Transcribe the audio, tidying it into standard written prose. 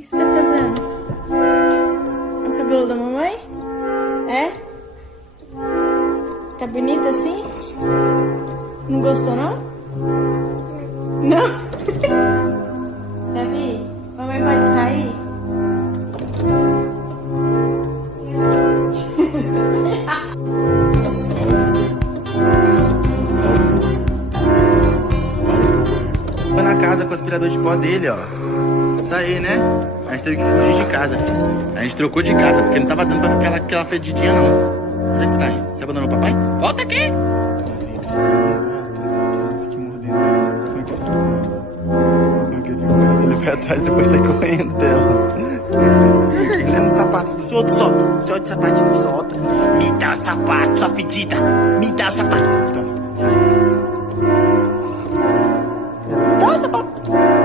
que você tá fazendo? É o cabelo da mamãe? É? Tá bonito assim? Não gostou, não? Não? Davi, mamãe pode sair? Foi na casa com o aspirador de pó dele, ó. Isso aí, né? A gente teve que fugir de casa, filho. A gente trocou de casa, porque não tava dando pra ficar lá aquela fedidinha, não. Onde é que você tá indo? Você abandonou o papai? Volta aqui! Ele vai atrás e depois sai correndo dela. Ele é no sapato. Solta, solta. Solta o sapatinho, solta. Me dá o sapato, sua fedida. Me dá o sapato. Me dá o sapato.